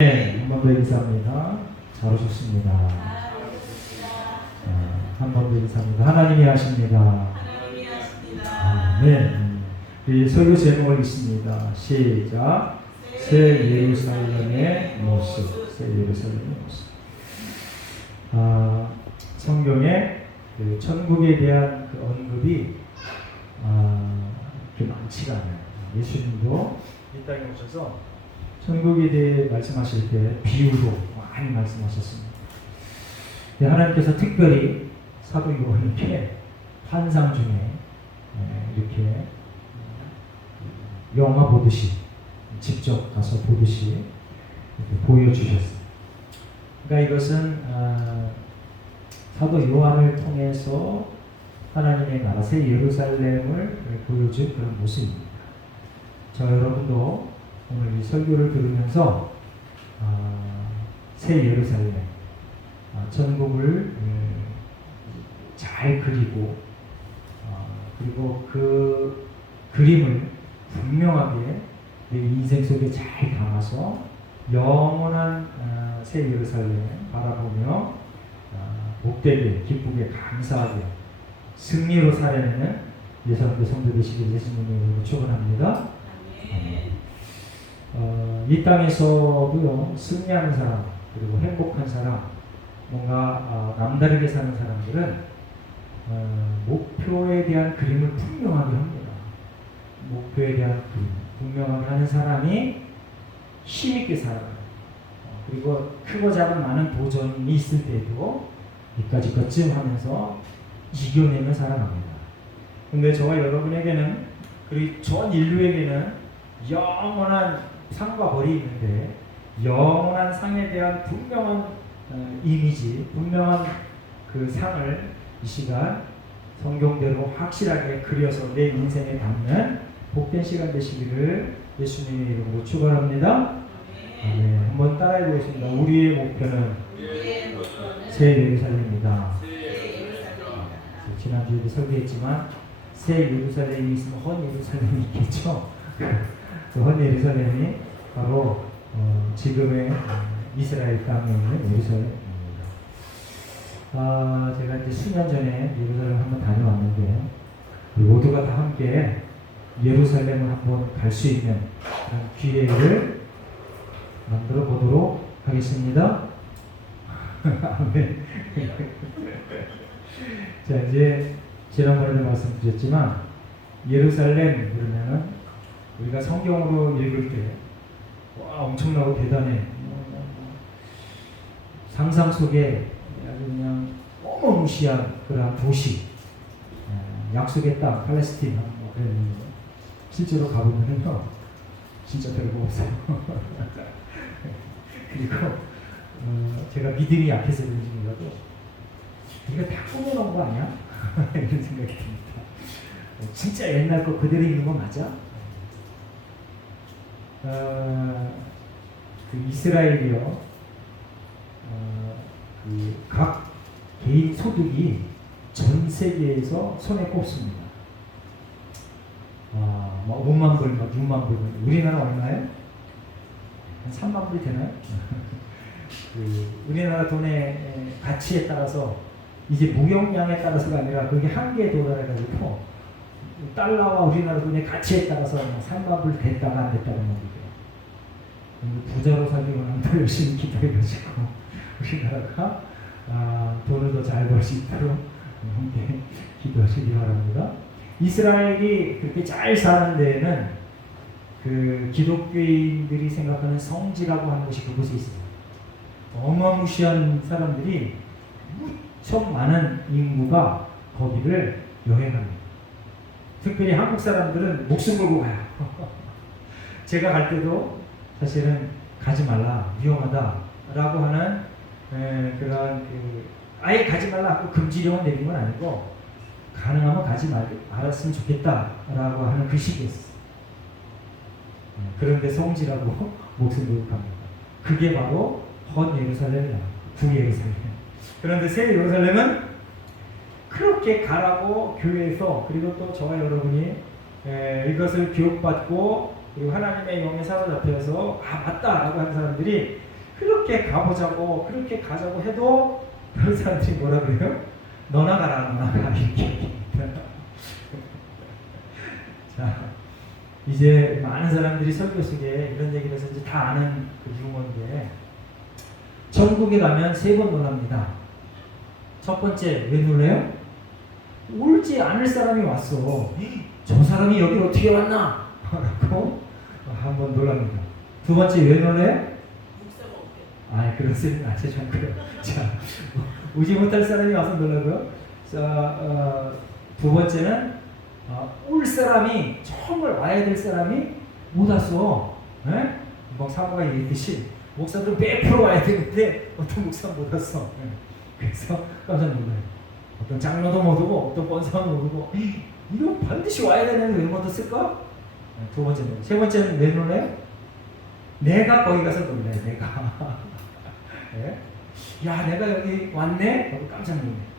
네, 한 번 더 인사합니다. 잘 오셨습니다. 한 번 더 인사합니다. 하나님이 하십니다. 네. 이 설교 제목을 읽습니다. 시작. 새 예루살렘의 모습. 새 예루살렘의 모습. 성경에 그 천국에 대한 그 언급이 그렇게 많지가 않아요. 예수님도 이 땅에 오셔서 천국에 대해 말씀하실 때 비유로 많이 말씀하셨습니다. 하나님께서 특별히 사도 요한에게 환상 중에 이렇게 영화 보듯이 직접 가서 보듯이 보여주셨어요. 그러니까 이것은 사도 요한을 통해서 하나님의 나라 새 예루살렘을 보여준 그런 모습입니다. 저 여러분도 오늘 이 설교를 들으면서 새 예루살렘, 천국을 잘 그리고 그리고 그 그림을 분명하게 내 인생 속에 잘 담아서 영원한 새 예루살렘을 바라보며 복되게 기쁘게 감사하게 승리로 살아내는 예수님의 성도 되시길 예수님의 이름으로 축원합니다. 이 땅에서도요, 승리하는 사람, 그리고 행복한 사람, 뭔가 남다르게 사는 사람들은 목표에 대한 그림을 분명하게 합니다. 목표에 대한 그림, 분명하게 하는 사람이 힘있게 살아가요. 그리고 크고 작은 많은 도전이 있을 때도 이까지 것쯤 하면서 이겨내며 살아갑니다. 근데 저와 여러분에게는, 그리고 전 인류에게는 영원한 상과 벌이 있는데, 영원한 상에 대한 분명한 이미지, 분명한 그 상을 이 시간 성경대로 확실하게 그려서 내 인생에 담는 복된 시간 되시기를 예수님의 이름으로 축원합니다. 네, 한번 따라해 보겠습니다. 우리의 목표는 새 예루살렘입니다. 지난주에도 설교했지만 새 예루살렘이 있으면 헌 예루살렘이 있겠죠. 그 헌 예루살렘이 바로 지금의 이스라엘 땅에 있는 예루살렘입니다. 제가 이제 수년 전에 예루살렘 한번 다녀왔는데, 모두가 다 함께 예루살렘을 한번 갈 수 있는 그런 기회를 만들어 보도록 하겠습니다. 아멘. 자, 이제 지난번에도 말씀드렸지만 예루살렘 그러면은 우리가 성경으로 읽을 때 와, 엄청나고 대단해. 상상 속에 아주 그냥 어마무시한 그러한 도시, 약속의 땅, 팔레스틴, 뭐 그런 실제로 가보면요, 진짜 별거 없어요. 그리고 제가 믿음이 약해서 그런지 몰라도 우리가 다 꾸며놓은 거 아니야? 이런 생각이 듭니다. 진짜 옛날 거 그대로 있는 거 맞아? 그 이스라엘이요, 그 각 개인 소득이 전 세계에서 손에 꼽습니다. 막 5만 불, 막 6만 불. 우리나라 얼마예요? 한 3만 불이 되나요? 우리나라 돈의 가치에 따라서, 이제 무역량에 따라서가 아니라 그게 한계에 도달해가지고 달러와 우리나라 돈의 가치에 따라서 3만 불 됐다가 안 됐다는 얘기예요. 부자로 살려면 더 열심히 기도해가지고 우리나라가 돈을 더 잘 벌 수 있도록 함께 기도하시기 바랍니다. 이스라엘이 그렇게 잘 사는 데에는 그 기독교인들이 생각하는 성지라고 하는 곳이 그곳에 있습니다. 어마무시한 사람들이 무척 많은 인구가 거기를 여행합니다. 특별히 한국 사람들은 목숨 걸고 가요. 제가 갈 때도 사실은 가지 말라, 위험하다라고 하는 그런 아예 가지 말라 하고 금지령을 내린 건 아니고, 가능하면 가지 말았으면 좋겠다라고 하는 글씨였어요. 그런데 성지라고 목숨 걸고 갑니다. 그게 바로 헌 예루살렘이다, 구예루살렘. 그런데 새 예루살렘은 그렇게 가라고 교회에서, 그리고 또 저와 여러분이 이것을 교육받고, 그리고 하나님의 영에 사로잡혀서 맞다라고 하는 사람들이 그렇게 가보자고 그렇게 가자고 해도 그런 사람들이 뭐라 그래요? 너나 가라 너나 가라 이렇게 얘기합니다. 자, 이제 많은 사람들이 설교 속에 이런 얘기를 해서 이제 다 아는 그 유머인데, 천국에 가면 3번 놀랍니다. 첫 번째, 왜 놀래요? 울지 않을 사람이 왔어. 저 사람이 여기 어떻게 왔나? 라고 한번 놀랍니다. 두 번째, 왜 놀래요? 그렇습니다. 좀 그래요. 자, 우지 못할 사람이 와서 놀라고요. 자, 두 번째는 울 사람이, 정말 와야 될 사람이 못 왔어. 뭐 사모가 얘기했듯이 목사들은 100% 와야 되는데 어떤 목사는 못 왔어. 그래서 깜짝 놀라요. 어떤 장로도 못 오고 어떤 권사도 못 오고, 이거 반드시 와야 되는데 왜 못 왔을까? 두 번째는. 세 번째는 왜 놀라요? 내가 거기 가서 놀라요. 내가. 네? 야, 내가 여기 왔네? 하고 깜짝 놀라요.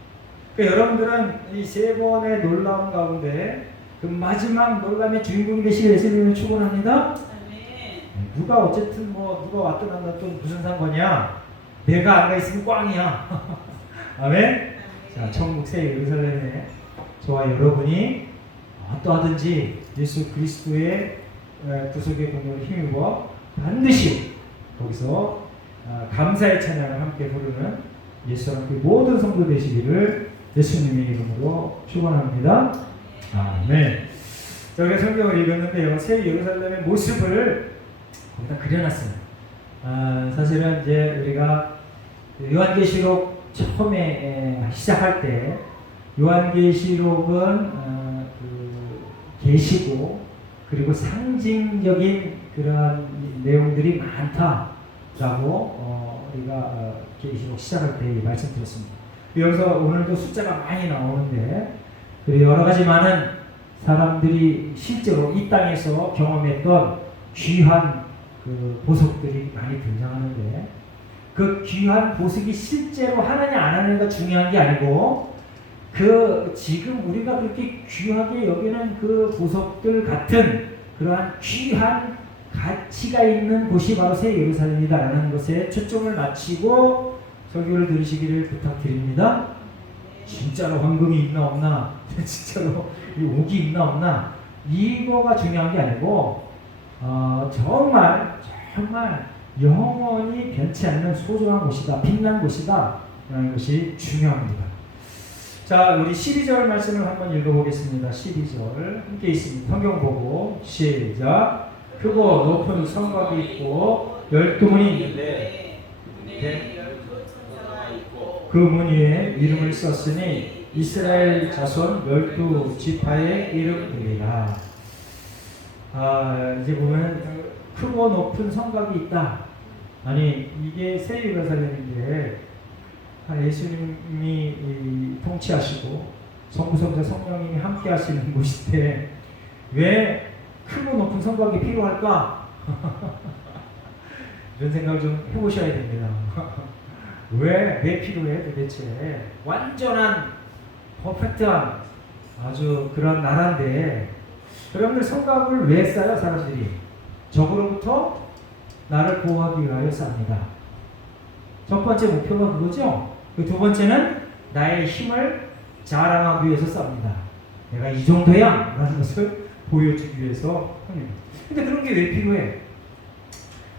그러니까 여러분들은 이 3번의 놀라움 가운데 그 마지막 놀람의 주인공이 되시길 예수님을 축원합니다. 누가 어쨌든 뭐 누가 왔든 안 왔든 무슨 상관이야? 내가 안 가 있으면 꽝이야. 아멘. 자, 천국 새 예루살렘에 저와 여러분이 어떠하든지 예수 그리스도의 구속의 공로를 힘입어 반드시 거기서 감사의 찬양을 함께 부르는 예수와 함께 모든 성도 되시기를 예수님의 이름으로 축원합니다. 아멘. 저희가 성경을 읽었는데요, 새 예루살렘의 모습을 거기다 그려놨습니다. 사실은 이제 우리가 요한계시록 처음에 시작할 때 요한계시록은 그 계시고 그리고 상징적인 그러한 내용들이 많다라고 우리가 계시록 시작할 때 말씀드렸습니다. 여기서 오늘도 숫자가 많이 나오는데, 그리고 여러 가지 많은 사람들이 실제로 이 땅에서 경험했던 귀한 그 보석들이 많이 등장하는데, 그 귀한 보석이 실제로 하느냐 안 하느냐가 중요한 게 아니고, 그 지금 우리가 그렇게 귀하게 여기는 그 보석들 같은 그러한 귀한 가치가 있는 곳이 바로 새 예루살렘이다라는 것에 초점을 맞추고 설교를 들으시기를 부탁드립니다. 진짜로 황금이 있나 없나, 진짜로 이 옥이 있나 없나, 이거가 중요한 게 아니고 정말 영원히 변치 않는 소중한 곳이다, 빛난 곳이다 라는 것이 중요합니다. 자, 우리 12절 말씀을 한번 읽어보겠습니다. 12절 함께 있습니다. 성경 보고 시작. 크고 높은 성곽이 있고 12문이 있는데 그 문 위에 이름을 썼으니 이스라엘 자손 12지파의 이름들이라. 이제 보면 크고 높은 성곽이 있다. 아니, 이게 새 예루살렘인데 예수님이 통치하시고 성부성자 성령님이 함께 하시는 곳인데 왜 크고 높은 성곽이 필요할까? 이런 생각을 좀 해보셔야 됩니다. 왜 필요해 도대체? 완전한 퍼펙트한 아주 그런 나라인데, 여러분들 성곽을 왜 쌓아요? 사람들이 적으로부터 나를 보호하기 위하여 쌉니다. 첫 번째 목표가 그거죠. 그 두 번째는 나의 힘을 자랑하기 위해서 쌉니다. 내가 이 정도야 라는 것을 보여주기 위해서 합니다. 근데 그런 게 왜 필요해?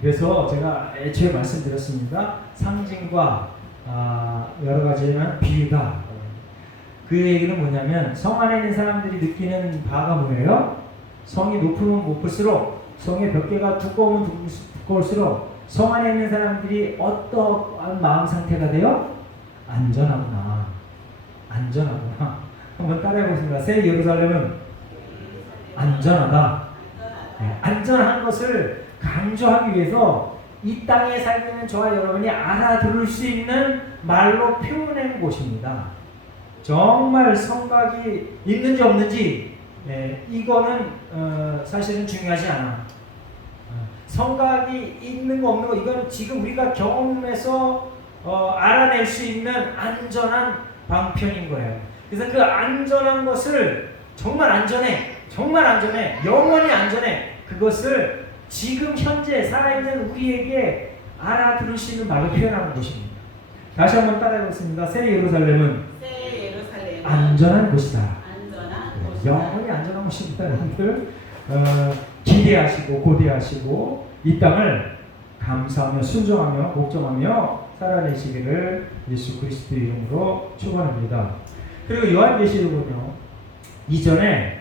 그래서 제가 애초에 말씀드렸습니다. 상징과 여러 가지는 비유다. 그 얘기는 뭐냐면, 성 안에 있는 사람들이 느끼는 바가 뭐예요? 성이 높으면 높을수록, 성의 벽계가 두꺼우면 두꺼울수록 성 안에 있는 사람들이 어떠한 마음 상태가 돼요? 안전하구나. 한번 따라해보겠습니다. 새 예루살렘은 안전하다. 네, 안전한 것을 강조하기 위해서 이 땅에 살고 있는 저와 여러분이 알아들을 수 있는 말로 표현한 곳입니다. 정말 성곽이 있는지 없는지 이거는 사실은 중요하지 않아. 성곽이 있는 거 없는 거, 이거는 지금 우리가 경험해서 알아낼 수 있는 안전한 방편인 거예요. 그래서 그 안전한 것을 정말 안전해, 영원히 안전해. 그것을 지금 현재 살아있는 우리에게 알아들으시는 말로 표현하는 것입니다. 다시 한번 따라해보겠습니다. 새 예루살렘은 안전한 곳이다. 영원히 안전한 곳입니다. 여러분들 기대하시고 고대하시고 이 땅을 감사하며 순종하며 복종하며 살아내시기를 예수 그리스도 이름으로 축원합니다. 그리고 요한계시록은요, 이전에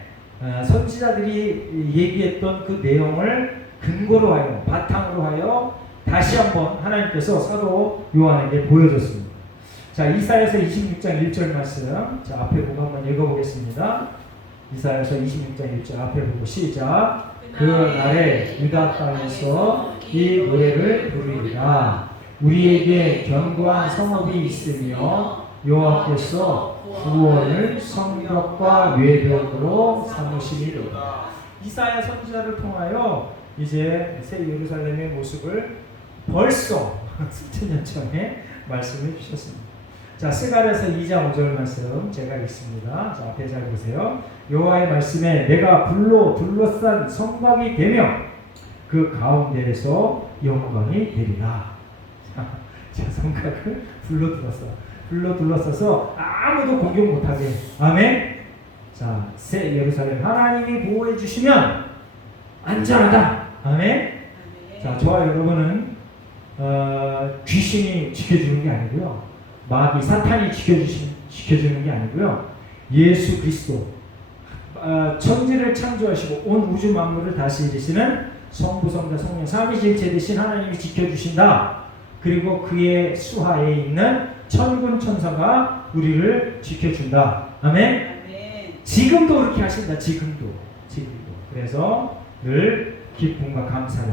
선지자들이 얘기했던 그 내용을 근거로 하여 바탕으로 하여 다시 한번 하나님께서 사도 요한에게 보여줬습니다. 자, 이사야서 26장 1절 말씀, 자, 앞에 보고 한번 읽어보겠습니다. 이사야서 26장 1절 앞에 보고 시작. 그 날에 유다 땅에서 이 노래를 부르리라. 우리에게 견고한 성읍이 있으며 여호와께서 구원을 성벽과 외벽으로 삼으시리로다. 이사야 선지자를 통하여 이제 새 예루살렘의 모습을 벌써 수천 년 전에 말씀해 주셨습니다. 자, 스가랴서 2장 5절 말씀 제가 읽습니다. 자, 앞에 잘 보세요. 여호와의 말씀에 내가 불로 둘러싼 성곽이 되며 그 가운데에서 영광이 되리라. 자, 성곽을 불로 둘러싸서 아무도 공격 못하게. 아멘. 자, 새 예루살렘 하나님이 보호해 주시면 안전하다. 아멘. 자, 저와 여러분은 귀신이 지켜주는 게 아니고요, 마귀 사탄이 지켜주는 게 아니고요, 예수 그리스도 천지를 창조하시고 온 우주 만물을 다스리시는 성부 성자 성령 삼위일체 되신 하나님이 지켜주신다. 그리고 그의 수하에 있는 천군 천사가 우리를 지켜준다. 아멘. 지금도 그렇게 하신다. 지금도. 그래서 늘 기쁨과 감사로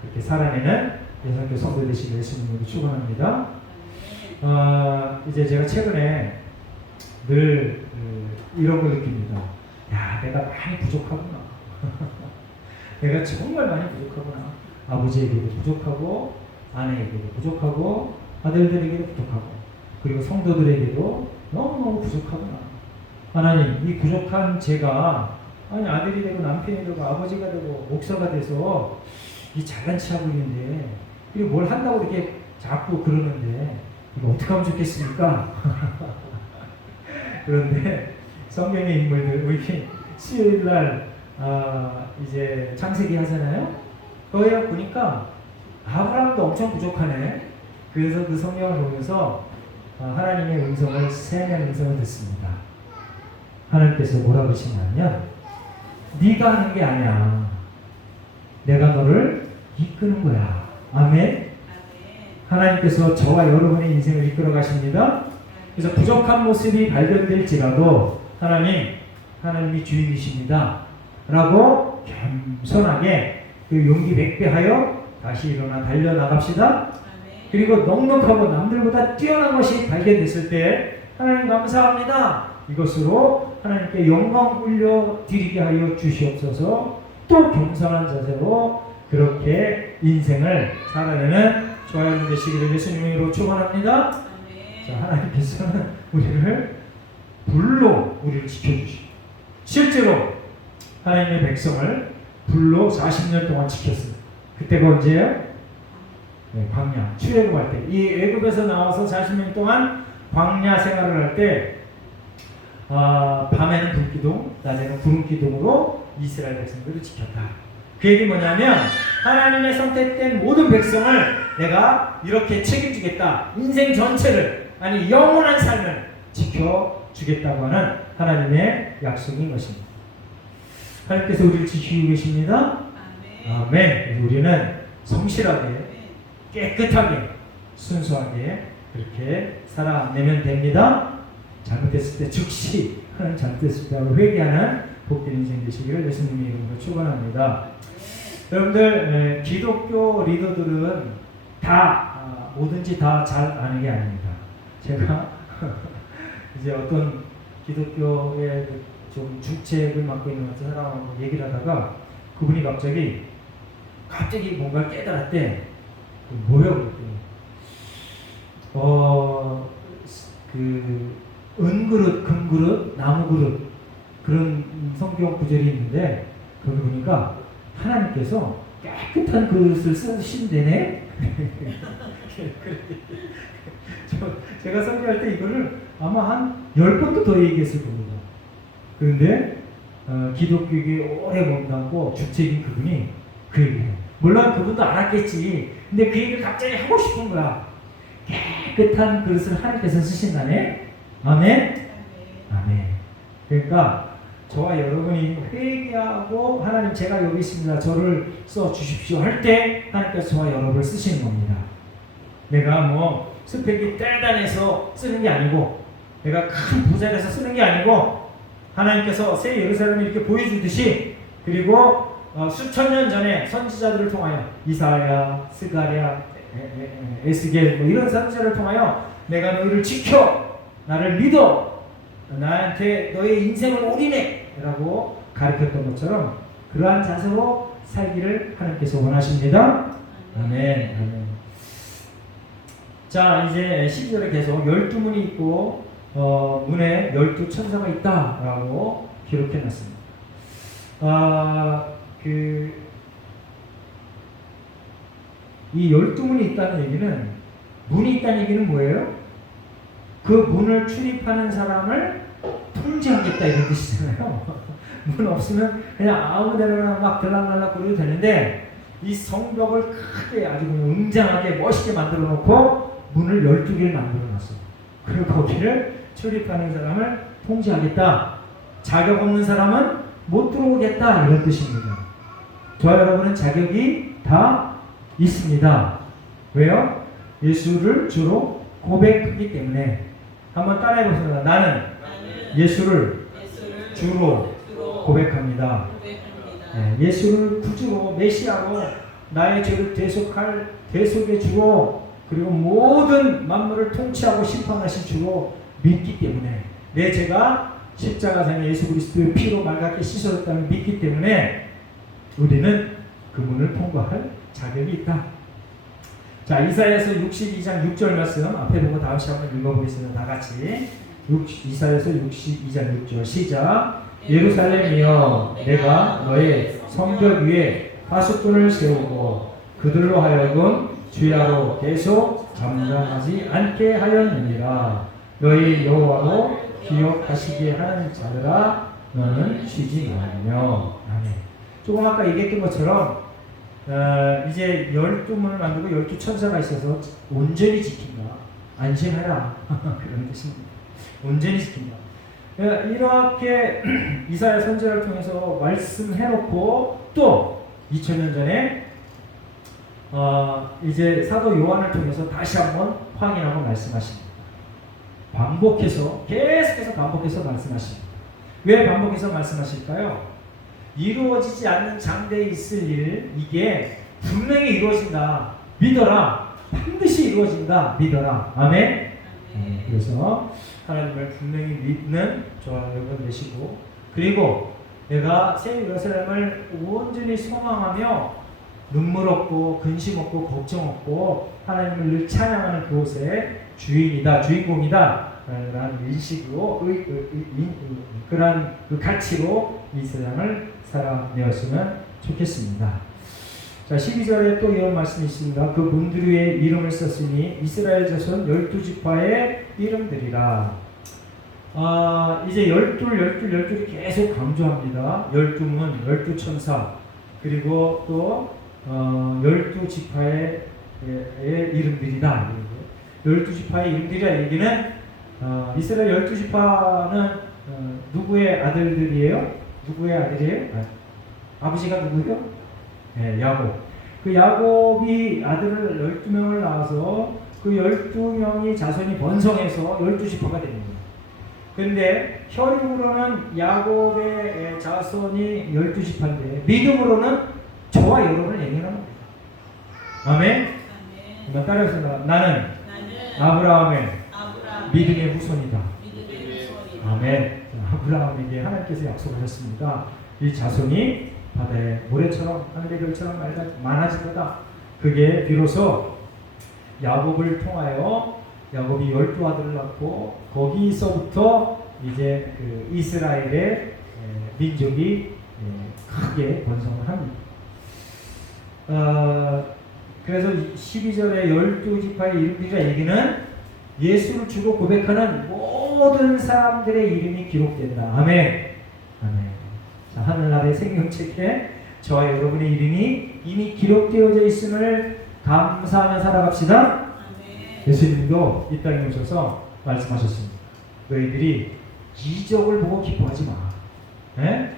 그렇게 살아내는 예선교 성도 되시길 예수님으로 축원합니다. 이제 제가 최근에 늘 이런 걸 느낍니다. 야, 내가 많이 부족하구나. 내가 정말 많이 부족하구나. 아버지에게도 부족하고, 아내에게도 부족하고, 아들들에게도 부족하고, 그리고 성도들에게도 너무너무 부족하구나. 하나님, 이 부족한 제가 아들이 되고 남편이 되고 아버지가 되고 목사가 돼서 이 잘난 체 하고 있는데, 그리고 뭘 한다고 이렇게 자꾸 그러는데 이거 어떻게 하면 좋겠습니까? 그런데 성경의 인물들, 우리 수요일날 이제 창세기 하잖아요. 거기에 보니까 아브라함도 엄청 부족하네. 그래서 그 성경을 보면서 하나님의 음성을, 세미한 음성을 듣습니다. 하나님께서 뭐라고 하시냐면, 네가 하는 게 아니야. 내가 너를 이끄는 거야. 아멘. 하나님께서 저와 여러분의 인생을 이끌어 가십니다. 그래서 부족한 모습이 발견될지라도 하나님이 주인이십니다 라고 겸손하게 그 용기 백배하여 다시 일어나 달려나갑시다. 그리고 넉넉하고 남들보다 뛰어난 것이 발견됐을 때 하나님 감사합니다, 이것으로 하나님께 영광 올려드리게 하여 주시옵소서. 또 겸손한 자세로 그렇게 인생을 살아내는 저와 여러분 되시기를 예수님의 이름으로 축원합니다. 자, 하나님께서는 우리를 지켜주시고, 실제로 하나님의 백성을 불로 40년 동안 지켰습니다. 그때가 언제예요? 네, 광야 출애굽할 때, 이 애굽에서 나와서 40년 동안 광야 생활을 할 때 밤에는 불기둥, 낮에는 구름기둥으로 이스라엘 백성들을 지켰다. 그 얘기 뭐냐면, 하나님의 선택된 모든 백성을 내가 이렇게 책임지겠다. 인생 전체를, 아니 영원한 삶을 지켜주겠다고 하는 하나님의 약속인 것입니다. 하나님께서 우리를 지키고 계십니다. 아멘. 우리는 성실하게, 깨끗하게, 순수하게 그렇게 살아내면 됩니다. 잘못됐을 때 즉시, 잘못됐을 때 회개하는 복된 인생 되시기를 예수님의 이름으로 축원합니다. 여러분들, 기독교 리더들은 다 뭐든지 다 잘 아는 게 아닙니다. 제가 이제 어떤 기독교의 좀 주책을 맡고 있는 어떤 사람하고 얘기를 하다가 그분이 갑자기 뭔가 깨달았대. 뭐라고 그랬더니 은그릇, 금그릇, 나무그릇, 그런 성경 구절이 있는데 거기 보니까 하나님께서 깨끗한 그릇을 쓰신대네. 제가 설교할 때 이거를 아마 한 10번도 더 얘기했을 겁니다. 그런데 기독교에 오래 몸담고 주책인 그분이 그 얘기해요. 물론 그분도 알았겠지. 근데 그 얘기를 갑자기 하고 싶은 거야. 깨끗한 그릇을 하나님께서 쓰신다네. 아멘. 아멘. 그러니까 저와 여러분이 회개하고 하나님 제가 여기 있습니다. 저를 써 주십시오 할 때 하나님께서 저와 여러분을 쓰시는 겁니다. 내가 뭐 스펙이 대단해서 쓰는 게 아니고 내가 큰 부자라서 쓰는 게 아니고 하나님께서 새 예루살렘을 이렇게 보여주듯이 그리고 수천 년 전에 선지자들을 통하여 이사야, 스가랴, 에스겔 뭐 이런 선지자를 통하여 내가 너희를 지켜 나를 믿어 나한테 너의 인생을 올인해 라고 가르쳤던 것처럼 그러한 자세로 살기를 하나님께서 원하십니다. 아멘. 아멘. 자 이제 12절에 계속 12문이 있고 문에 12천사가 있다라고 기록해놨습니다. 이 12문이 있다는 얘기는 문이 있다는 얘기는 뭐예요? 그 문을 출입하는 사람을 통제하겠다 이런 뜻이잖아요. 문 없으면 그냥 아무 데나 막 들락날락 거려도 되는데 이 성벽을 크게 아주 웅장하게 멋있게 만들어 놓고 문을 12개를 만들어 놨어요. 그리고 거기를 출입하는 사람을 통제하겠다. 자격 없는 사람은 못 들어오겠다 이런 뜻입니다. 저와 여러분은 자격이 다 있습니다. 왜요? 예수를 주로 고백하기 때문에. 한번 따라해 보겠습니다. 나는 예수를 주로 고백합니다. 네, 예수를 구주로 메시아로 나의 죄를 대속할 대속의 주로 그리고 모든 만물을 통치하고 심판하신 주로 믿기 때문에 내 죄가 십자가상에 예수 그리스도의 피로 맑게 씻어졌다는 믿기 때문에 우리는 그 문을 통과할 자격이 있다. 자, 이사야서 62장 6절 말씀 앞에 보고 다음 시간 한번 읽어보겠습니다. 다 같이 이사야서 62장 6절 시작. 예루살렘이여 내가 너의 성벽 위에 파수꾼을 세우고 그들로 하여금 주야로 계속 잠잠하지 않게 하였느니라. 너희 여호와로 기억하시게 하는 자들아 너는 쉬지 말며. 아멘. 조금 아까 얘기했던 것처럼 이제 12문을 만들고 12천사가 있어서 온전히 지킨다. 안심해라. 그런 뜻입니다. 온전히 지킨다. 이렇게 이사야 선지자를 통해서 말씀해놓고 또 2000년 전에 이제 사도 요한을 통해서 다시 한번 확인하고 말씀하십니다. 반복해서 계속해서 반복해서 말씀하십니다. 왜 반복해서 말씀하실까요? 이루어지지 않는 장대에 있을 일 이게 분명히 이루어진다. 믿어라. 반드시 이루어진다. 믿어라. 아멘. 그래서 하나님을 분명히 믿는 저와 여러분 되시고 그리고 내가 새 예루살렘을 온전히 소망하며 눈물 없고 근심 없고 걱정 없고 하나님을 늘 찬양하는 그곳의 주인이다. 주인공이다. 라는 인식으로 그러한 그 가치로 이 세상을 살아내었으면 좋겠습니다. 자, 12절에 또 이런 말씀이 있습니다. 그 문들 위에 이름을 썼으니 이스라엘 자손 12지파의 이름들이라. 이제 12를 계속 강조합니다. 12문, 12천사 그리고 또 12지파의 이름들이다. 12지파의 이름들이라 얘기는 이스라엘 12지파는 누구의 아들들이에요? 누구의 아들이에요? 아버지가 누구요? 네, 야곱. 그 야곱이 아들을 12명을 낳아서 그 12명이 자손이 번성해서 12지파가 됩니다. 그런데 혈육으로는 야곱의 자손이 12지파인데 믿음으로는 저와 여러분을 얘기하는 겁니다. 아멘? 한번 따라해보세요. 나는 아브라함의 믿음의 후손이다. 아멘. 아브라함에게 하나님께서 약속하셨습니다. 이 자손이 바다의 모래처럼 하늘의 별처럼 많아질 거다. 그게 비로소 야곱을 통하여 야곱이 12아들을 낳고 거기서부터 이제 그 이스라엘의 민족이 크게 번성을 합니다. 그래서 12절에 12지파의 이름들이라 얘기는 예수를 주로 고백하는 모든 사람들의 이름이 기록된다. 아멘. 아멘. 자, 하늘나라의 생명책에 저와 여러분의 이름이 이미 기록되어져 있음을 감사하며 살아갑시다. 아멘. 예수님도 이 땅에 오셔서 말씀하셨습니다. 너희들이 기적을 보고 기뻐하지 마. 에?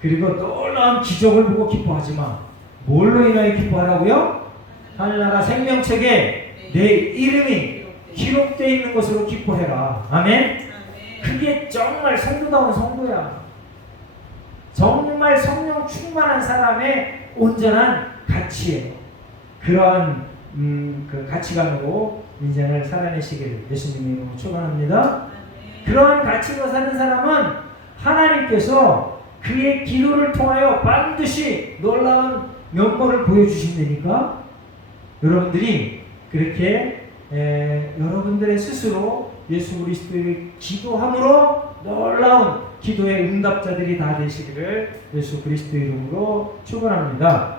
그리고 놀라운 기적을 보고 기뻐하지 마. 뭘로 인하여 기뻐하라고요? 하늘나라 생명책에 내 이름이 기록되어 있는 것으로 기뻐해라. 아멘? 그게 정말 성도다운 성도야. 정말 성령 충만한 사람의 온전한 가치예요. 그러한 그 가치관으로 인생을 살아내시길 예수님의 이름으로 축원합니다. 그러한 가치로 사는 사람은 하나님께서 그의 기도를 통하여 반드시 놀라운 면모를 보여주신다니까. 여러분들이 그렇게 여러분들의 스스로 예수 그리스도의 기도함으로 놀라운 기도의 응답자들이 다 되시기를 예수 그리스도의 이름으로 축원합니다.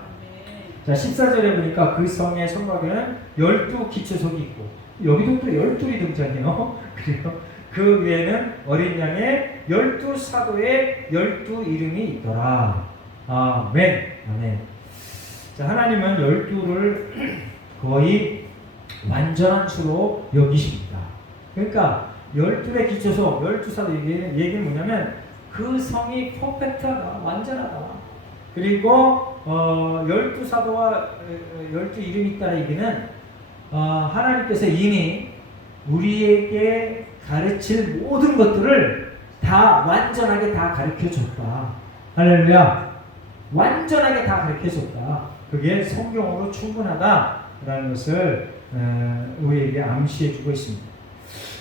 자, 14절에 보니까 그 성의 성곽에는 12기초석이 있고, 여기도 또 12이 등장해요. 그리고 그 위에는 어린 양의 12사도의 12이름이 있더라. 아멘. 아멘. 자, 하나님은 12를 거의 완전한 수로 여기십니다. 그러니까 12의 기초석, 12사도 얘기는 뭐냐면 그 성이 퍼펙트하다, 완전하다. 그리고 12사도와 12이름이 있다는 얘기는 하나님께서 이미 우리에게 가르칠 모든 것들을 다 완전하게 다 가르쳐줬다. 할렐루야. 완전하게 다 가르쳐줬다. 그게 성경으로 충분하다라는 것을 우리에게 암시해주고 있습니다.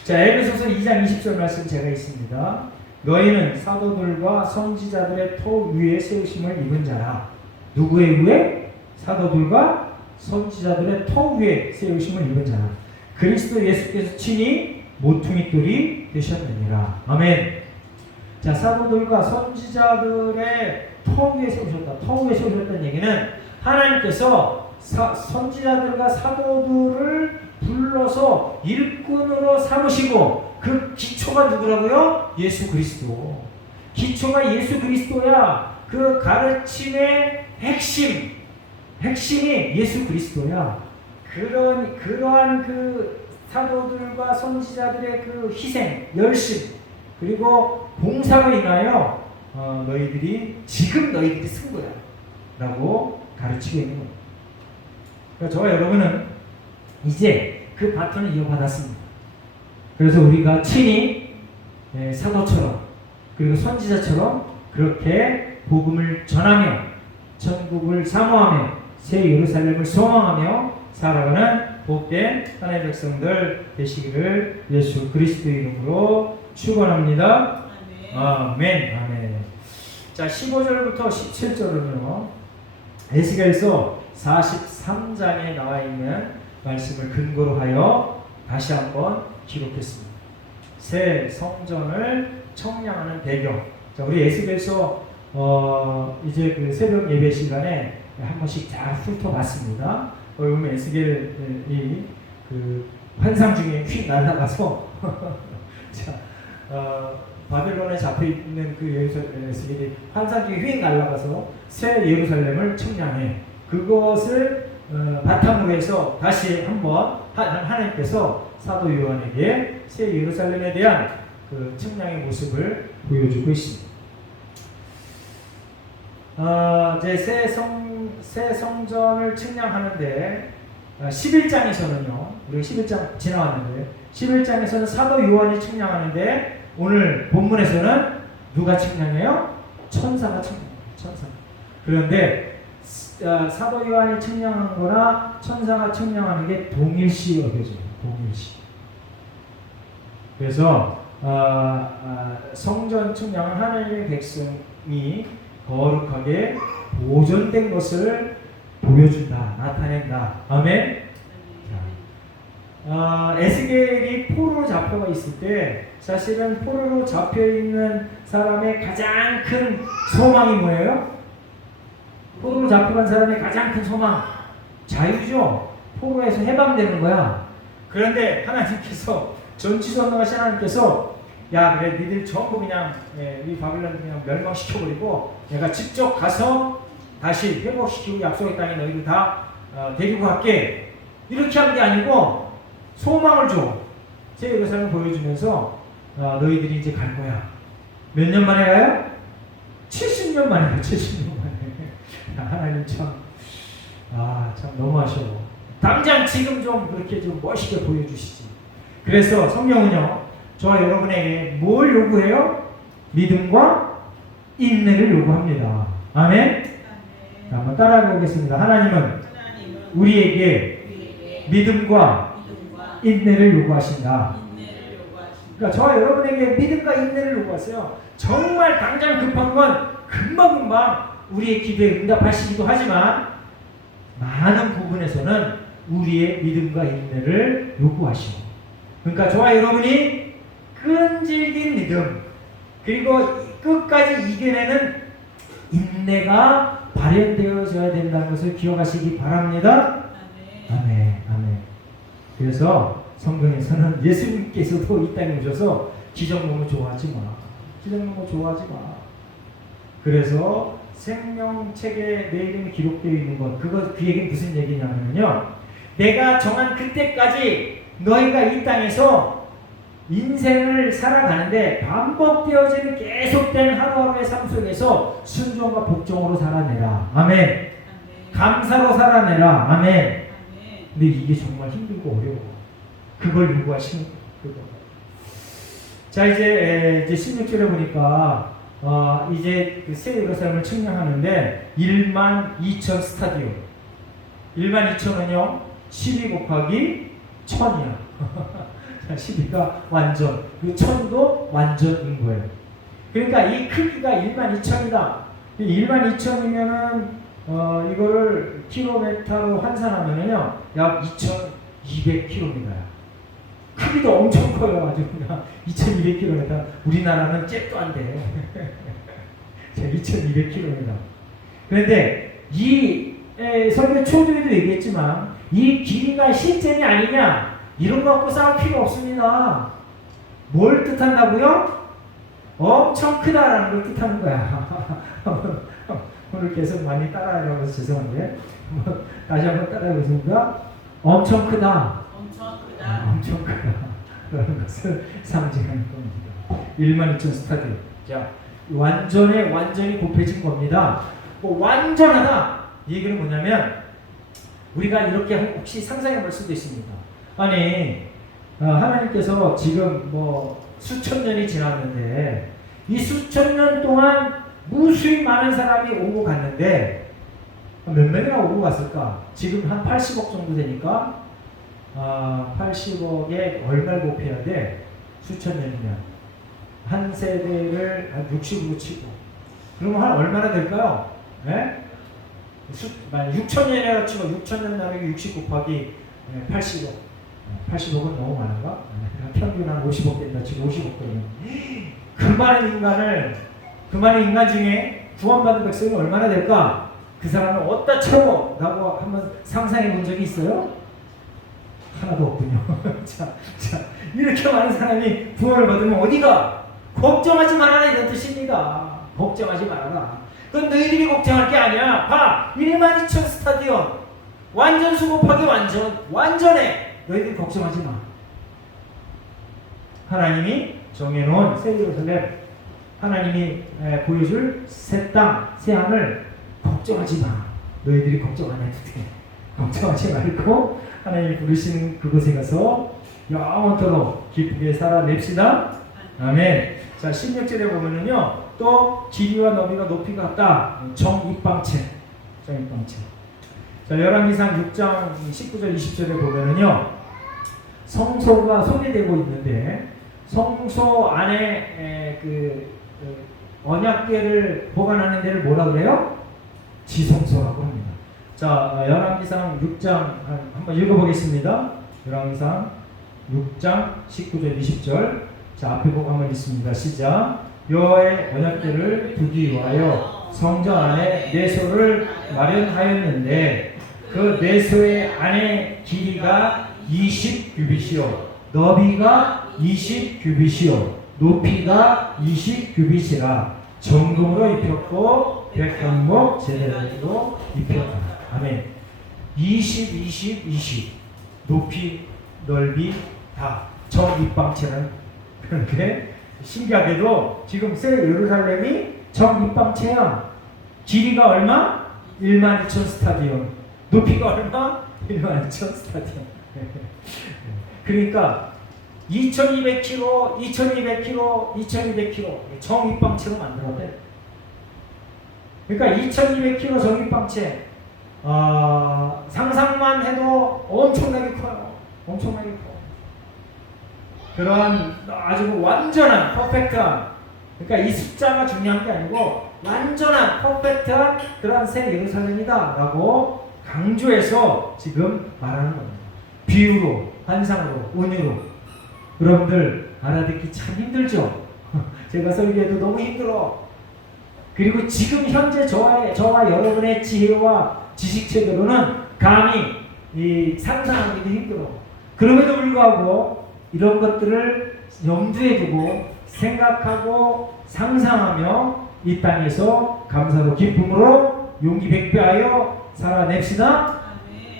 자, 에베소서 2장 20절 말씀 제가 있습니다. 너희는 사도들과 선지자들의 터 위에 세우심을 입은 자라. 누구의 위에? 사도들과 선지자들의 터 위에 세우심을 입은 자라. 그리스도 예수께서 친히 모퉁이 돌이 되셨느니라. 아멘. 자, 사도들과 선지자들의 터 위에 세우셨다. 터 위에 세우셨다는 얘기는 하나님께서 선지자들과 사도들을 불러서 일꾼으로 삼으시고 그 기초가 누구라고요? 예수 그리스도. 기초가 예수 그리스도야. 그 가르침의 핵심이 예수 그리스도야. 그러한 그 사도들과 선지자들의 그 희생, 열심, 그리고 봉사로 인하여 지금 너희들이 쓴 거야 라고 가르치고 있는 거예요. 그러니까 저와 여러분은 이제 그 바톤을 이어받았습니다. 그래서 우리가 친히 사도처럼 그리고 선지자처럼 그렇게 복음을 전하며 천국을 사모하며 새 예루살렘을 소망하며 살아가는 복된 하나님의 백성들 되시기를 예수 그리스도의 이름으로 축원합니다. 아멘. 아멘. 자, 15절부터 17절은요. 에스겔서 43장에 나와 있는 말씀을 근거로 하여 다시 한번 기록했습니다. 새 성전을 청량하는 배경. 자, 우리 에스겔서 이제 그 새벽 예배 시간에 한 번씩 잘 훑어봤습니다. 보면 에스겔이 그 환상 중에 휙 날아가서 자, 바벨론에 잡혀 있는 그 에스겔이 환상 중에 휙 날아가서 새 예루살렘을 청량해. 그것을 바탕으로 해서 다시 한번 하나님께서 사도 요한에게 새 예루살렘에 대한 그 청량의 모습을 보여주고 있습니다. 이제 새 성전을 측량하는데 11장에서는요, 우리가 11장 지나왔는데 11장에서는 사도 요한이 측량하는데 오늘 본문에서는 누가 측량해요? 천사가 측량해요. 천사. 그런데 사도 요한이 측량한 거나 천사가 측량하는 게 동일시 여겨져요. 동일시. 그래서 성전 측량은 하나님의 백성이 거룩하게 보존된 것을 보여준다, 나타낸다. 아멘. 에스겔이 포로로 잡혀가 있을 때 사실은 포로로 잡혀 있는 사람의 가장 큰 소망이 뭐예요? 포로로 잡혀간 사람의 가장 큰 소망, 자유죠. 포로에서 해방되는 거야. 그런데 하나님께서, 전지전능하신 하나님께서, 야 그래 니들 전부 그냥 이 바빌론 그냥 멸망시켜버리고 내가 직접 가서 다시 회복시키고 약속의 땅에 너희들 다 데리고 갈게. 이렇게 한 게 아니고 소망을 줘. 새 예루살렘을 보여주면서 너희들이 이제 갈 거야. 몇 년 만에 가요? 70년 만에 가요. 70년 만에. 하나님 참 너무하셔. 당장 지금 좀 그렇게 좀 멋있게 보여주시지. 그래서 성경은요, 저와 여러분에게 뭘 요구해요? 믿음과 인내를 요구합니다. 아멘? 자, 한번 따라해 보겠습니다. 하나님은 우리에게 믿음과 인내를 요구하신다. 그러니까 저와 여러분에게 믿음과 인내를 요구하세요. 정말 당장 급한 건 금방금방 우리의 기도에 응답하시기도 하지만 많은 부분에서는 우리의 믿음과 인내를 요구하시고, 그러니까 저와 여러분이 끈질긴 믿음 그리고 끝까지 이겨내는 인내가 발현되어져야 된다는 것을 기억하시기 바랍니다. 아멘. 아멘. 그래서 성경에서는 예수님께서도 이 땅에 오셔서 기적 너무 좋아하지 마. 기적 너무 좋아하지 마. 그래서 생명책에 내 이름이 기록되어 있는 것, 그 얘기는 무슨 얘기냐면요, 내가 정한 그때까지 너희가 이 땅에서 인생을 살아가는데 반복되어지는 계속된 하루하루의 삶 속에서 순종과 복종으로 살아내라. 아멘. 감사로 살아내라. 아멘. 근데 이게 정말 힘들고 어려워. 그걸 요구하시는 거예요. 자, 이제 16절에 보니까 이제 그 새 예루살렘을 측량하는데 12,000 스타디움. 12,000은요 12 곱하기 1000이야. 12가 완전, 그 1000도 완전인 거예요. 그러니까 이 크기가 12,000이다. 12,000이면은 이거를 킬로미터로 환산하면은요 약 2,200km입니다. 크기도 엄청 커요. 아주 그냥 2,200km. 우리나라는 잽도 안 돼. 2,200km. 그런데 이 설교 초중에도 얘기했지만 이 길이가 실제이 아니냐, 이런 거 갖고 싸울 필요 없습니다. 뭘 뜻한다고요? 엄청 크다라는 걸 뜻하는 거야. 오늘 계속 많이 따라하려고 해서 죄송한데 다시 한번 따라해보겠습니다. 엄청 크다. 엄청 크다. 그런 것을 상징하는 겁니다. 12,000 스타디움. 자, 완전히 곱해진 겁니다. 완전하다. 이 얘기는 뭐냐면, 우리가 이렇게 혹시 상상해 볼 수도 있습니다. 아니, 하나님께서 지금 수천 년이 지났는데, 이 수천 년 동안 무수히 많은 사람이 오고 갔는데, 몇 명이나 오고 갔을까? 지금 한 80억 정도 되니까, 80억에 얼마를 곱해야 돼? 수천 년이면. 한 세대를 한 60으로 치고. 그러면 한 얼마나 될까요? 네? 6,000년이라고 치면 6,000년 나누기 60 곱하기 80억. 80억은 너무 많은가? 평균 한 50억 된다 치고 50억 되면. 그 많은 인간 중에 구원받은 백성이 얼마나 될까? 그 사람을 어디다 채워? 라고 한번 상상해 본 적이 있어요? 하나도 없군요. 자, 이렇게 많은 사람이 구원을 받으면 어디가? 걱정하지 말아라, 이런 뜻입니다. 걱정하지 말아라. 그건 너희들이 걱정할 게 아니야. 봐, 12,000 스타디움. 완전 수급하기 완전해. 너희들이 걱정하지 마. 하나님이 정해놓은 새 예루살렘, 하나님이 보여줄 새 땅, 새 하늘, 걱정하지 마. 너희들이 걱정 안 해도 돼. 걱정하지 말고 하나님이 부르시는 그곳에 가서 영원토록 기쁘게 살아냅시다. 아멘. 자, 16절에 보면은요, 또 길이와 너비가 높이가 같다. 정입방체. 자, 열왕기상 6장 19절 20절에 보면은요, 성소가 소개되고 있는데, 성소 안에 언약궤를 보관하는 데를 뭐라 그래요? 지성소라고 합니다. 자, 열왕기상 6장 한번 읽어보겠습니다. 열왕기상 6장 19절 20절. 자, 앞에 보고 한번 읽습니다. 시작. 여호와의 언약궤를 두기 위하여 성전 안에 내 소를 마련하였는데 그 내소의 안의 길이가 20규빗이요 너비가 20규빗이요 높이가 20규빗이라 정금으로 입혔고 백향목 제대로 입혔다. 아멘. 20 높이 넓이 다 정입방체는 그런데 신기하게도 지금 새 예루살렘이 정입방체야. 길이가 얼마? 12,000 스타디움. 높이가 얼마? 12,000 스타디움. 그러니까 2200km, 2200km, 2200km 정입방체로 만들었대. 그러니까 2200km 정입방체 상상만 해도 엄청나게 커요. 엄청나게 커. 그런 아주 완전한 퍼펙트한 그러니까 이 숫자가 중요한 게 아니고 완전한 퍼펙트한 그런 새 예루살렘이다 라고 강조해서 지금 말하는 겁니다. 비유로, 환상으로, 은유로. 여러분들 알아듣기 참 힘들죠? 제가 설교해도 너무 힘들어. 그리고 지금 현재 저와 여러분의 지혜와 지식체계로는 감히 상상하기도 힘들어. 그럼에도 불구하고 이런 것들을 염두에 두고 생각하고 상상하며 이 땅에서 감사로 기쁨으로 용기 백배하여 살아냅시다. 아멘.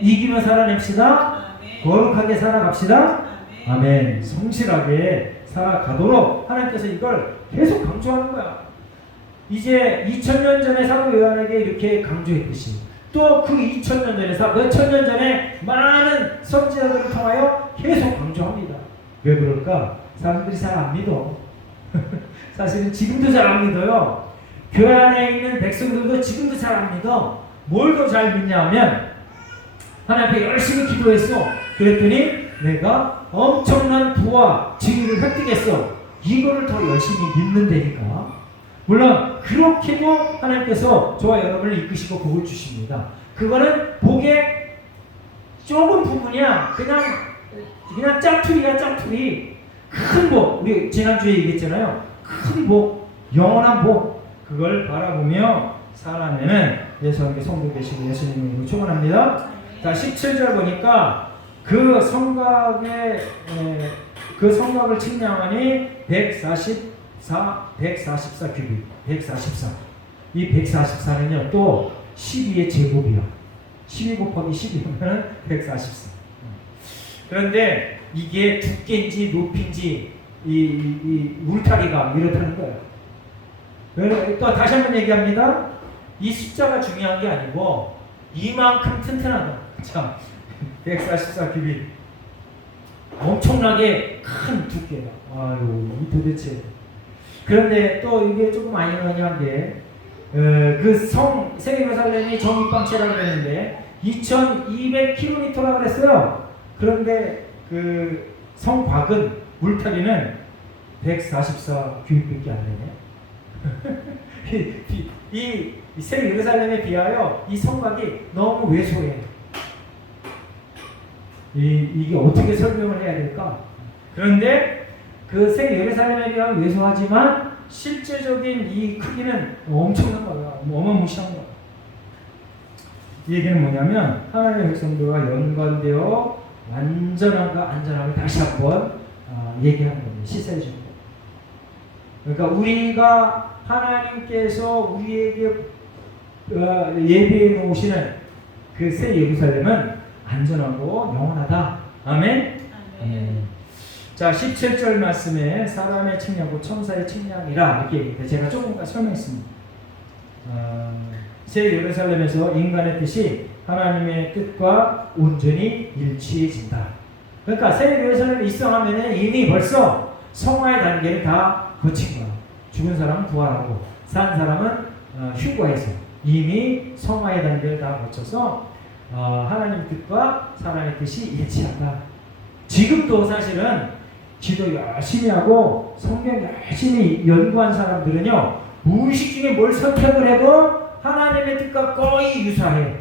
이기며 살아냅시다. 아멘. 거룩하게 살아갑시다. 아멘. 성실하게 살아가도록 하나님께서 이걸 계속 강조하는 거야. 이제 2000년 전에 사도 요한에게 이렇게 강조했듯이 또 그 2000년 전에 몇천 년 전에 많은 선지자들을 통하여 계속 강조합니다. 왜 그럴까? 사람들이 잘 안 믿어. 사실은 지금도 잘 안 믿어요. 교회 안에 있는 백성들도 지금도 잘 안 믿어. 뭘 더 잘 믿냐 하면 하나님 앞에 열심히 기도했어. 그랬더니 내가 엄청난 부와 지위를 획득했어. 이거를 더 열심히 믿는다니까. 물론 그렇게도 하나님께서 저와 여러분을 이끄시고 복을 주십니다. 그거는 복의 조금 부분이야. 그냥 짝투리야 짝투리. 큰 복, 우리 지난주에 얘기했잖아요. 큰 복, 영원한 복, 그걸 바라보며 살아내는 예수님께 성도 되시고 예수님을 축원합니다. 자, 17절 보니까 그 성곽을 측량하니 144 규빗, 144. 이 144는요 또 12의 제곱이야. 12 곱하기 12하면 144. 그런데 이게 두께인지 높이인지 이 울타리가 이렇다는 거예요. 또 다시 한번 얘기합니다. 이 숫자가 중요한 게 아니고 이만큼 튼튼하다. 자, 144 규빗. 엄청나게 큰 두께다. 아유, 이 도대체. 그런데 또 이게 조금 아이러니한 게 새 예루살렘이 정입방체라고 그랬는데 2200km라고 그랬어요. 그런데 그 성곽은 울타리는 144 규빗밖에 안 되네. 이 새 예루살렘에 비하여 이 성곽이 너무 왜소해. 이게 어떻게 설명을 해야 될까? 그런데 그 새 예루살렘에 비하면 왜소하지만 실제적인 이 크기는 엄청난 거야. 어마무시한 거야. 이 얘기는 뭐냐면 하나님의 백성들과 연관되어 완전함과 안전함을 다시 한번 얘기하는 겁니다. 시사해 주는 겁니다. 그러니까 우리가 하나님께서 우리에게 예비해 놓으시는 그 새 예루살렘은 안전하고 영원하다. 아멘? 아멘. 자, 17절 말씀에 사람의 측량과 천사의 측량이라 이렇게 제가 조금 설명했습니다. 새 예루살렘에서 인간의 뜻이 하나님의 뜻과 온전히 일치해진다. 그러니까 새 예루살렘에 입성하면 이미 벌써 성화의 단계를 다 거친 거야. 죽은 사람은 부활하고 산 사람은 휴거해서 이미 성화의 단계를 다 거쳐서 하나님 뜻과 사람의 뜻이 일치한다. 지금도 사실은 기도 열심히 하고 성경 열심히 연구한 사람들은요 무의식 중에 뭘 선택을 해도 하나님의 뜻과 거의 유사해.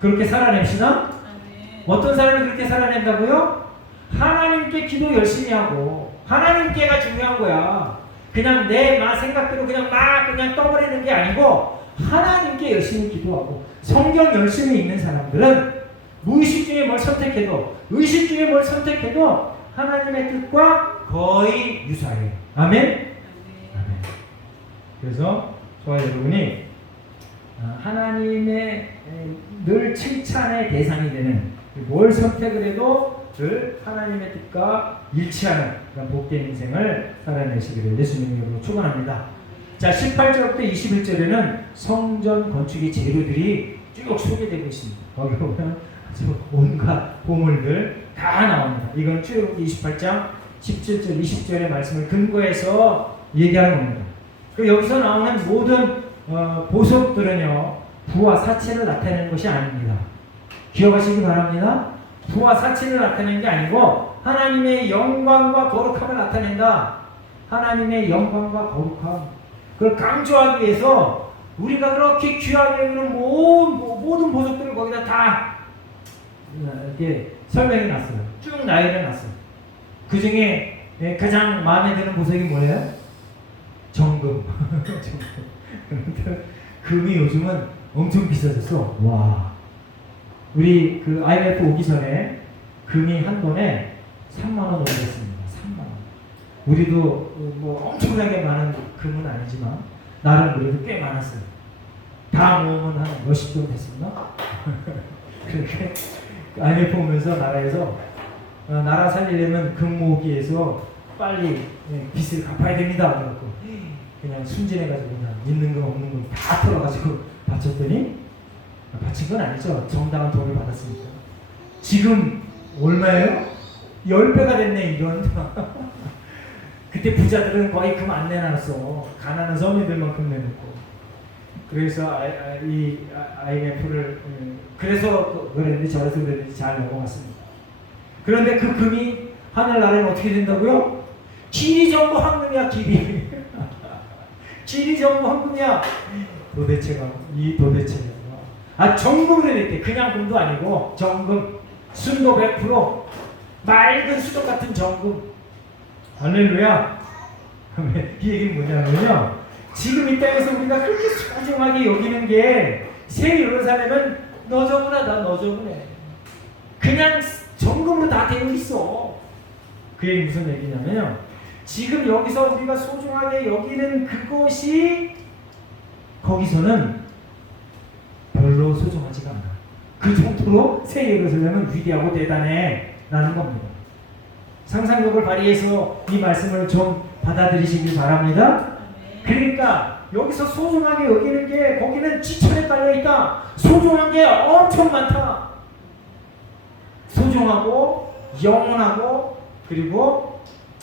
그렇게 살아냅시다. 어떤 사람이 그렇게 살아낸다고요? 하나님께 기도 열심히 하고 하나님께가 중요한 거야. 그냥 내 생각대로 그냥 떠버리는 게 아니고 하나님께 열심히 기도하고 성경 열심히 읽는 사람들은 무의식 중에 뭘 선택해도 의식 중에 뭘 선택해도 하나님의 뜻과 거의 유사해요. 아멘? 아멘. 그래서 저와 여러분이 하나님의 늘 칭찬의 대상이 되는 뭘 선택을 해도 늘 하나님의 뜻과 일치하는 그런 복된 인생을 살아내시기를 예수님의 이름으로 축원합니다. 자, 18절부터 21절에는 성전 건축의 재료들이 쭉 소개되고 있습니다. 거기 보면 온갖 보물들 다 나옵니다. 이건 출애굽기 28장 17절 20절의 말씀을 근거해서 얘기하는 겁니다. 그 여기서 나오는 모든 보석들은요, 부와 사체를 나타내는 것이 아닙니다. 기억하시기 바랍니다. 부와 사체를 나타내는 게 아니고 하나님의 영광과 거룩함을 나타낸다. 하나님의 영광과 거룩함, 그걸 강조하기 위해서 우리가 그렇게 귀하게 여기는 모든 보석들을 거기다 다 이렇게 설명해 놨어요. 쭉 나열해 놨어요. 그 중에 가장 마음에 드는 보석이 뭐예요? 정금. 금이 요즘은 엄청 비싸졌어. 와. 우리 그 IMF 오기 전에 금이 한 돈에 3만 원 올렸습니다. 3만 원. 우리도 뭐 엄청나게 많은 금은 아니지만 나름 그래도 꽤 많았어요. 다 모으면 한 몇십 돈 됐었나? 그렇게 IMF 오면서 나라에서 나라 살리려면 금 모으기에서 빨리 빚을 갚아야 됩니다. 그래갖고 그냥 순진해가지고 그냥 있는 거 없는 거 다 털어가지고 바쳤더니, 바친 건 아니죠. 정당한 돈을 받았으니까. 지금 얼마예요? 10배가 됐네 이건. 그때 부자들은 거의 금 안 내놨어. 가난한 서민들만큼 내놓고. 그래서 이 IMF를 그래서 그랬는지 저래서 그랬는지 잘 넘어갔습니다. 그런데 그 금이 하늘나라에는 어떻게 된다고요? 길이 전부 황금이야. 길이. 길이 전부 황금이야. 도대체가 정금으로 됐대. 그냥 금도 아니고 정금, 순도 100%, 맑은 수족 같은 정금. 할렐루야. 이 얘기는 뭐냐면요, 지금 이 땅에서 우리가 그렇게 소중하게 여기는 게 새 예루살렘은 너저분하다. 너저분해. 그냥 정금으로 다 되어 있어. 그 얘기 무슨 얘기냐면요, 지금 여기서 우리가 소중하게 여기는 그것이 거기서는 별로 소중하지가 않아. 그 정도로 새 예루살렘은 위대하고 대단해 라는 겁니다. 상상력을 발휘해서 이 말씀을 좀 받아들이시길 바랍니다. 그러니까 여기서 소중하게 여기는 게 거기는 지천에 깔려있다. 소중한 게 엄청 많다. 소중하고 영원하고 그리고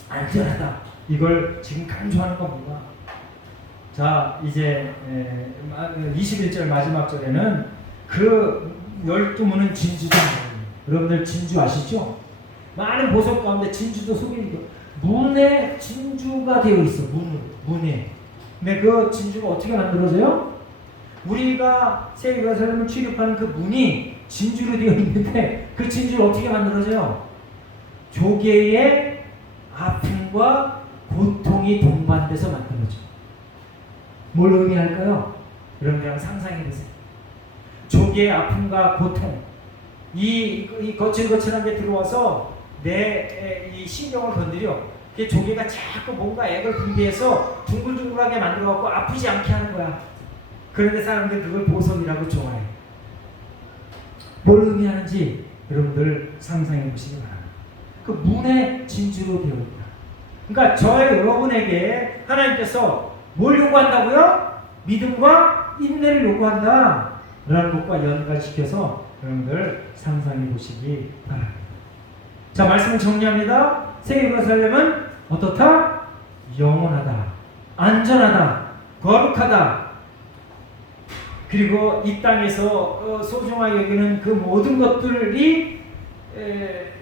안전하다. 이걸 지금 강조하는 겁니다. 자, 이제 21절 마지막 절에는 그 12문은 진주다. 여러분들 진주 아시죠? 많은 보석 가운데 진주도 속에 문에 진주가 되어 있어. 문에. 근데 그 진주가 어떻게 만들어져요? 우리가 새 예루살렘을 출입하는 그 문이 진주로 되어 있는데 그 진주를 어떻게 만들어져요? 조개의 아픔과 고통이 동반돼서 만들어져. 뭘 의미할까요? 여러분들 상상해보세요. 조개의 아픔과 고통, 이 거칠거칠한 게 들어와서 내 이 신경을 건드려. 그 조개가 자꾸 뭔가 액을 분비해서 둥글둥글하게 만들어갖고 아프지 않게 하는 거야. 그런데 사람들 그걸 보석이라고 좋아해. 뭘 의미하는지 여러분들 상상해 보시기 바랍니다. 그 문의 진주로 되어 있다. 그러니까 저의 여러분에게 하나님께서 뭘 요구한다고요? 믿음과 인내를 요구한다 라는 것과 연관시켜서 여러분들 상상해 보시기 바랍니다. 자, 말씀을 정리합니다. 새 예루살렘은 어떻다? 영원하다, 안전하다, 거룩하다. 그리고 이 땅에서 소중하게 여기는 그 모든 것들이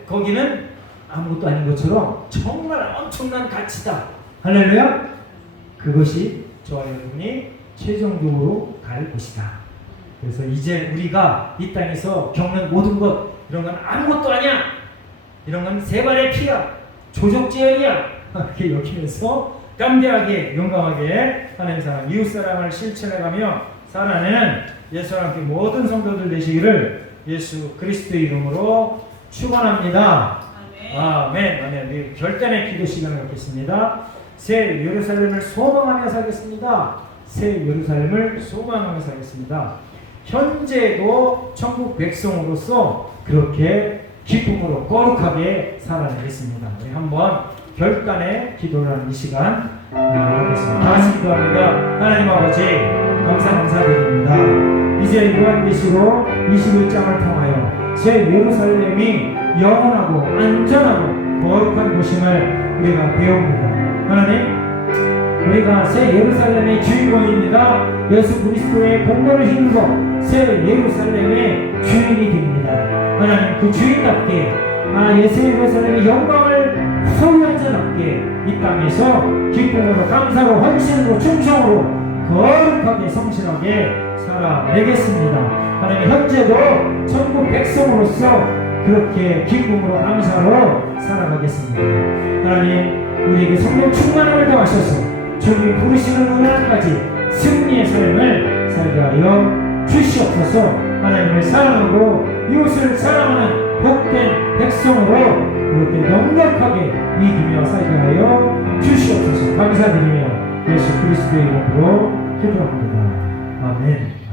거기는 아무것도 아닌 것처럼 정말 엄청난 가치다. 할렐루야. 그것이 저와 여러분이 최종적으로 갈 곳이다. 그래서 이제 우리가 이 땅에서 겪는 모든 것, 이런 건 아무것도 아니야. 이런 건 세 발의 피야. 조족제약이야. 이렇게 여기면서 담대하게 용감하게 하나님 사랑, 이웃 사랑을 실천해가며 살아내는 예수와 함께 모든 성도들 되시기를 예수 그리스도의 이름으로 축원합니다. 아멘. 아멘. 우리 결단의 기도 시간을 갖겠습니다. 새 예루살렘을 소망하며 살겠습니다. 새 예루살렘을 소망하며 살겠습니다. 현재도 천국 백성으로서 그렇게 기쁨으로 거룩하게 살아내겠습니다. 우리 한번 결단의 기도를 하는 이 시간 하겠습니다. 다 같이 기도합니다. 하나님 아버지 감사드립니다. 이제 요한계시록 21장을 통하여 새 예루살렘이 영원하고 안전하고 거룩한 곳임을 우리가 배웁니다. 하나님, 우리가 새 예루살렘의 주인공입니다. 예수 그리스도의 공로를 힘입어 새 예루살렘의 주인이 됩니다. 하나님, 그 주인답게 예수 예루살렘의 영광을 소유한 자답게 이 땅에서 기쁨으로 감사로 헌신으로 충성으로 거룩하게 성실하게 살아내겠습니다. 하나님, 현재도 천국 백성으로서 그렇게 기쁨으로 감사로 살아가겠습니다. 하나님, 우리에게 성령 충만함을 더하셔서 주님 부르시는 은혜까지 승리의 삶을 살게 하여 주시옵소서. 하나님을 사랑하고 이웃을 사랑하는 복된 백성으로 그렇게 넉넉하게 이기며 살게 하여 주시옵소서. 감사드리며 예수 그리스도의 이름으로 기도합니다. 아멘.